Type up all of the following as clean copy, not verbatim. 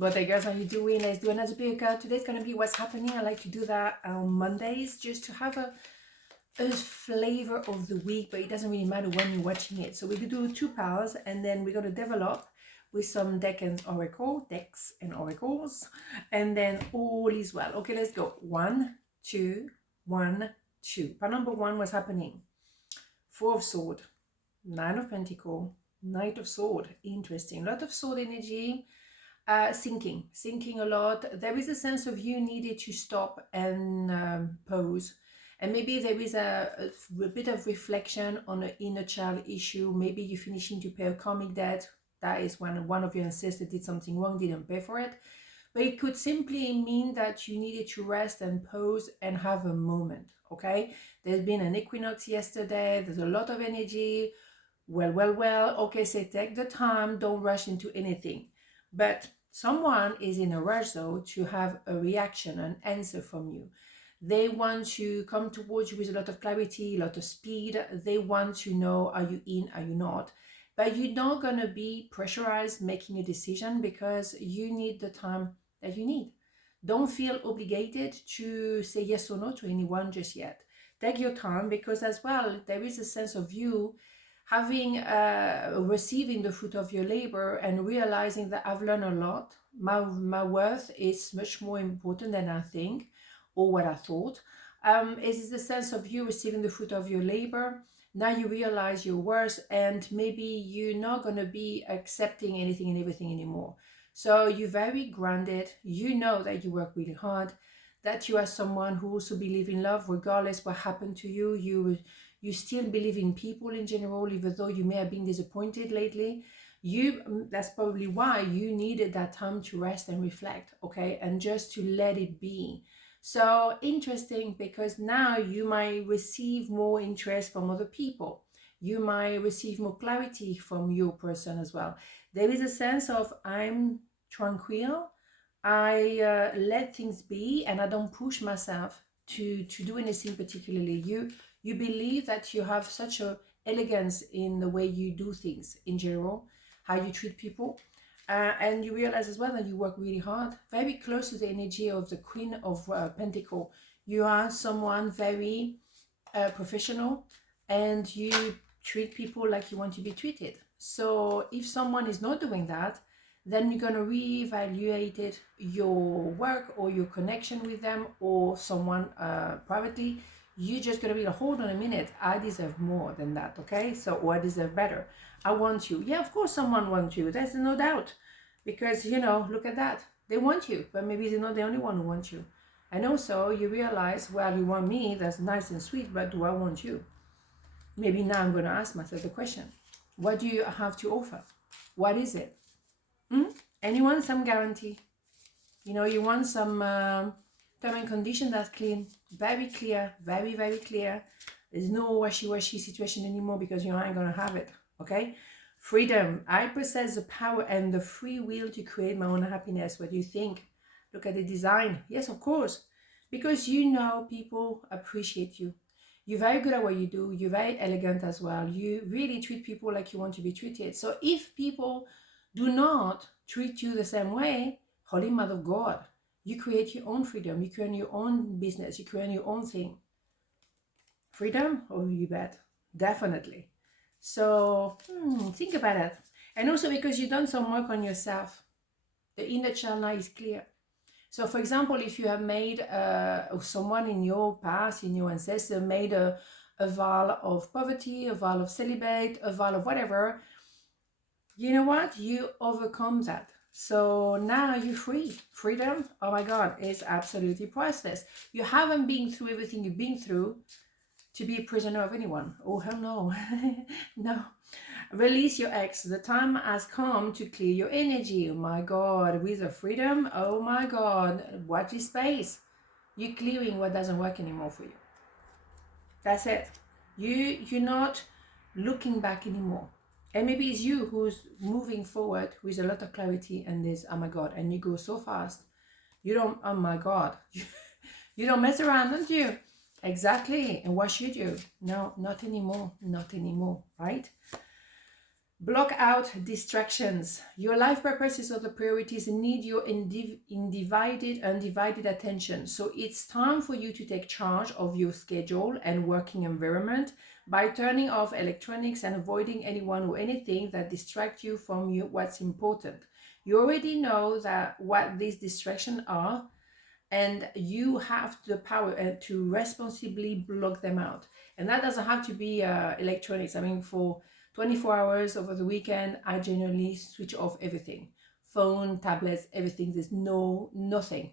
But hey guys, how you doing? Let's do another breakout. Today's gonna be what's happening. I like to do that on Mondays just to have a flavor of the week, but it doesn't really matter when you're watching it. So we could do two piles and then we're gonna develop with some decks and oracles, and then all is well. Okay, let's go. 1, 2, 1, 2. Pile number 1, what's happening? 4 of Sword, 9 of Pentacle, Knight of Sword. Interesting. A lot of sword energy. Sinking a lot. There is a sense of you needed to stop and pause, and maybe there is a bit of reflection on an inner child issue. Maybe you're finishing to pay a karmic debt. That is when one of your ancestors did something wrong, didn't pay for it. But it could simply mean that you needed to rest and pause and have a moment. Okay, there's been an equinox yesterday. There's a lot of energy. Well. Okay, so take the time, don't rush into anything. But someone is in a rush though to have a reaction, an answer from you. They want to come towards you with a lot of clarity, a lot of speed. They want to know, are you in, are you not? But you're not going to be pressurized making a decision because you need the time that you need. Don't feel obligated to say yes or no to anyone just yet. Take your time, because as well, there is a sense of you having receiving the fruit of your labor and realizing that I've learned a lot. My worth is much more important than I think or what I thought. Is the sense of you receiving the fruit of your labor. Now you realize your worth, and maybe you're not going to be accepting anything and everything anymore. So you're very grounded. You know that you work really hard, that you are someone who also believes in love regardless what happened to you. You still believe in people in general, even though you may have been disappointed lately. That's probably why you needed that time to rest and reflect, okay, and just to let it be. So interesting, because now you might receive more interest from other people. You might receive more clarity from your person as well. There is a sense of I'm tranquil. I let things be, and I don't push myself to do anything particularly. You believe that you have such a elegance in the way you do things in general, how you treat people, and you realize as well that you work really hard, very close to the energy of the Queen of Pentacle. You are someone very professional, and you treat people like you want to be treated. So if someone is not doing that, then you're going to reevaluate it, your work or your connection with them or someone privately. You're just going to be like, hold on a minute, I deserve more than that, okay? So, or I deserve better. I want you. Yeah, of course someone wants you. There's no doubt. Because, look at that. They want you, but maybe they're not the only one who wants you. And also you realize, well, you want me, that's nice and sweet, but do I want you? Maybe now I'm going to ask myself the question. What do you have to offer? What is it? And you want some guarantee. You want some term and condition that's clean, very clear, very, very clear. There's no washy-washy situation anymore, because you ain't gonna have it, okay? Freedom. I possess the power and the free will to create my own happiness. What do you think? Look at the design. Yes, of course. Because people appreciate you. You're very good at what you do. You're very elegant as well. You really treat people like you want to be treated. So if people do not treat you the same way, Holy Mother of God, you create your own freedom. You create your own business. You create your own thing. Freedom? Oh, you bet. Definitely. So think about it. And also because you've done some work on yourself. The inner child now is clear. So for example, if you have made someone in your past, in your ancestor, made a vow of poverty, a vow of celibate, a vow of whatever, you know what? You overcome that. So now you're free. Freedom, oh my God, is absolutely priceless. You haven't been through everything you've been through to be a prisoner of anyone. Oh, hell no. No. Release your ex. The time has come to clear your energy. Oh my God, with the freedom, oh my God, watch this space. You're clearing what doesn't work anymore for you. That's it. You're not looking back anymore. And maybe it's you who's moving forward with a lot of clarity, and there's, oh my God, and you go so fast. You don't, oh my God, you don't mess around, don't you? Exactly. And what should you? No, not anymore. Not anymore, right? Block out distractions. Your life purposes or the priorities need your undivided attention. So it's time for you to take charge of your schedule and working environment by turning off electronics and avoiding anyone or anything that distract you from what's important. You already know that what these distractions are, and you have the power to responsibly block them out. And that doesn't have to be electronics. I mean, for 24 hours over the weekend, I generally switch off everything, phone, tablets, everything. There's nothing,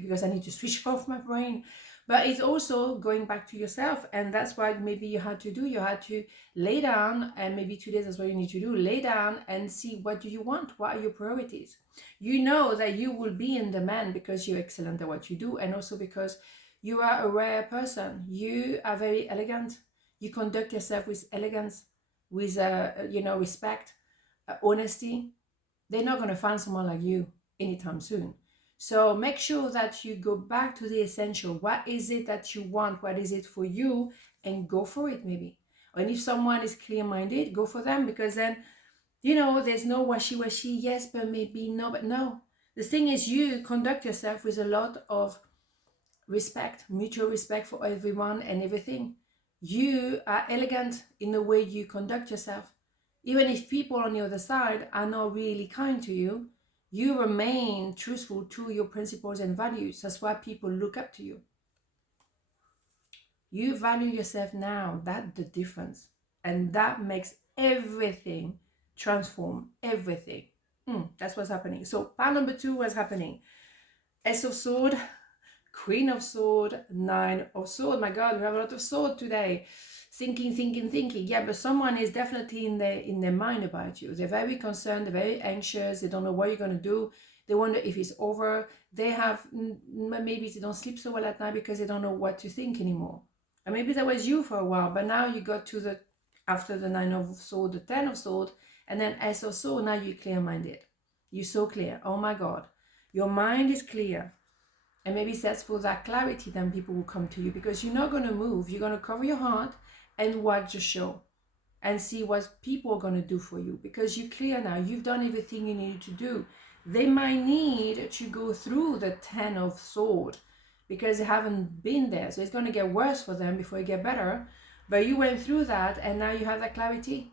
because I need to switch off my brain. But it's also going back to yourself, and that's what maybe you had to do. You had to lay down, and maybe today that's what you need to do. Lay down and see, what do you want? What are your priorities? You know that you will be in demand because you're excellent at what you do, and also because you are a rare person. You are very elegant. You conduct yourself with elegance, with respect, honesty. They're not going to find someone like you anytime soon. So make sure that you go back to the essential. What is it that you want? What is it for you? And go for it, maybe. And if someone is clear-minded, go for them, because then, there's no washy-washy, yes, but maybe no, but no. The thing is, you conduct yourself with a lot of respect, mutual respect for everyone and everything. You are elegant in the way you conduct yourself. Even if people on the other side are not really kind to you, you remain truthful to your principles and values. That's why people look up to you. You value yourself now. That's the difference. And that makes everything transform, everything. That's what's happening. So part number 2 was happening. Ace of Sword, Queen of Sword, Nine of Sword. My God, we have a lot of sword today. Thinking. Yeah, but someone is definitely in their mind about you. They're very concerned. They're very anxious. They don't know what you're going to do. They wonder if it's over. They have, maybe they don't sleep so well at night because they don't know what to think anymore. And maybe that was you for a while, but now you got to after the Nine of Sword, the Ten of Sword, and then Ace of Sword. Now you're clear-minded. You're so clear. Oh my God. Your mind is clear. And maybe that's for that clarity, then people will come to you, because you're not going to move. You're going to cover your heart and watch the show and see what people are going to do for you, because you're clear now. You've done everything you needed to do. They might need to go through the Ten of Sword because they haven't been there. So it's going to get worse for them before it get better. But you went through that, and now you have that clarity.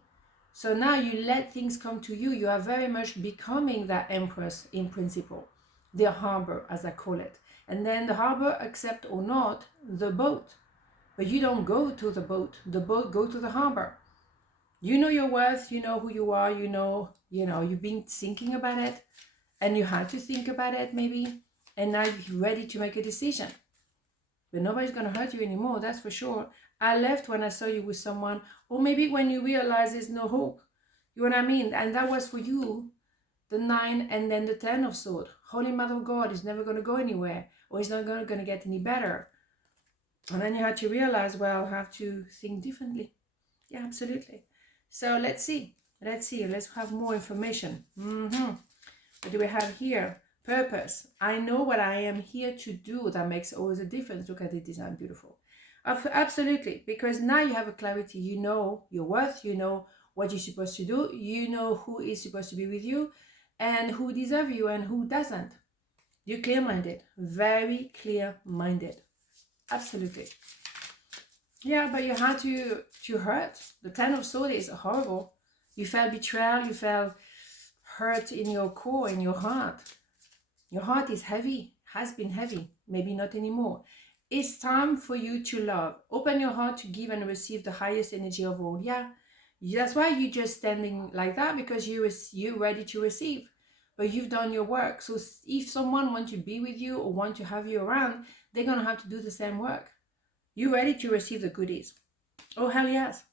So now you let things come to you. You are very much becoming that Empress in principle, the harbor, as I call it. And then the harbor, accept or not, the boat. But you don't go to the boat go to the harbor. You know your worth, you know who you are, you've been thinking about it, and you had to think about it maybe, and now you're ready to make a decision. But nobody's going to hurt you anymore, that's for sure. I left when I saw you with someone, or maybe when you realize there's no hope. You know what I mean? And that was for you, the 9 and then the 10 of Swords. Holy Mother of God is never going to go anywhere, or it's not going to get any better. And then you had to realize, well, I have to think differently. Yeah, absolutely. So let's see. Let's have more information. What do we have here? Purpose. I know what I am here to do. That makes all the difference. Look at the design, beautiful. Absolutely, because now you have a clarity. You know your worth. You know what you're supposed to do. You know who is supposed to be with you and who deserves you and who doesn't. You're clear-minded, very clear-minded. Absolutely. Yeah, but you had to hurt. The 10 of Swords is horrible. You felt betrayal. You felt hurt in your core, in your heart. Your heart is heavy, has been heavy, maybe not anymore. It's time for you to love. Open your heart to give and receive the highest energy of all. Yeah, that's why you're just standing like that, because you're ready to receive. But you've done your work. So if someone wants to be with you or want to have you around, they're going to have to do the same work. You're ready to receive the goodies. Oh, hell yes,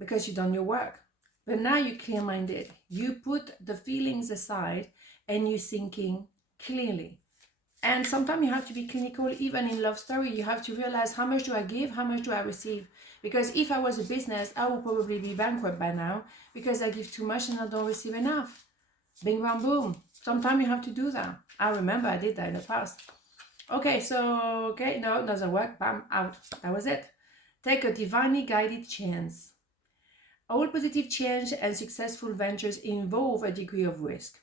because you've done your work. But now you're clear-minded. You put the feelings aside and you're thinking clearly. And sometimes you have to be clinical. Even in love story, you have to realize, how much do I give? How much do I receive? Because if I was a business, I would probably be bankrupt by now, because I give too much and I don't receive enough. Bing, bang, boom. Sometimes you have to do that. I remember I did that in the past. Okay, no, it doesn't work. Bam, out. That was it. Take a divinely guided chance. All positive change and successful ventures involve a degree of risk,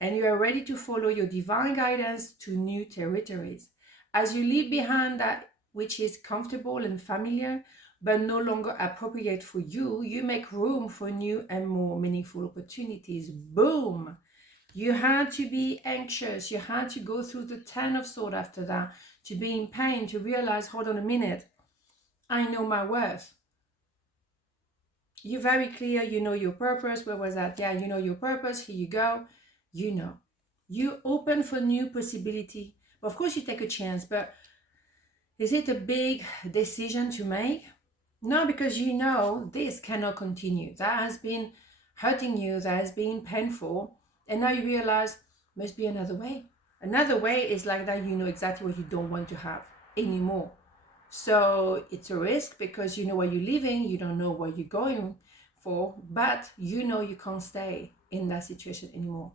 and you are ready to follow your divine guidance to new territories. As you leave behind that which is comfortable and familiar, but no longer appropriate for you, you make room for new and more meaningful opportunities. Boom! You had to be anxious. You had to go through the 10 of Swords after that, to be in pain, to realize, hold on a minute, I know my worth. You're very clear, you know your purpose. Where was that? Yeah, you know your purpose. Here you go. You know. You open for new possibility. Of course, you take a chance, but is it a big decision to make? No, because you know this cannot continue. That has been hurting you, that has been painful. And now you realize must be another way. Another way is like that, you know exactly what you don't want to have anymore. So it's a risk because you know where you're living, you don't know where you're going for, but you know you can't stay in that situation anymore.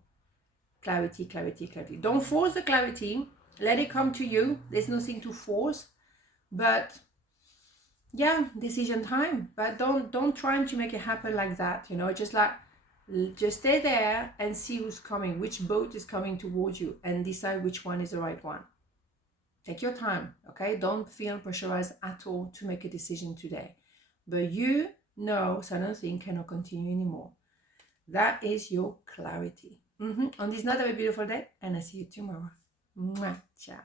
Clarity, clarity, clarity. Don't force the clarity. Let it come to you. There's nothing to force. But yeah, decision time. But don't try to make it happen like that. You know, just stay there and see who's coming, which boat is coming towards you, and decide which one is the right one. Take your time, okay? Don't feel pressurized at all to make a decision today. But you know certain things cannot continue anymore. That is your clarity. On this note, have a beautiful day, and I see you tomorrow. Mwah. Ciao.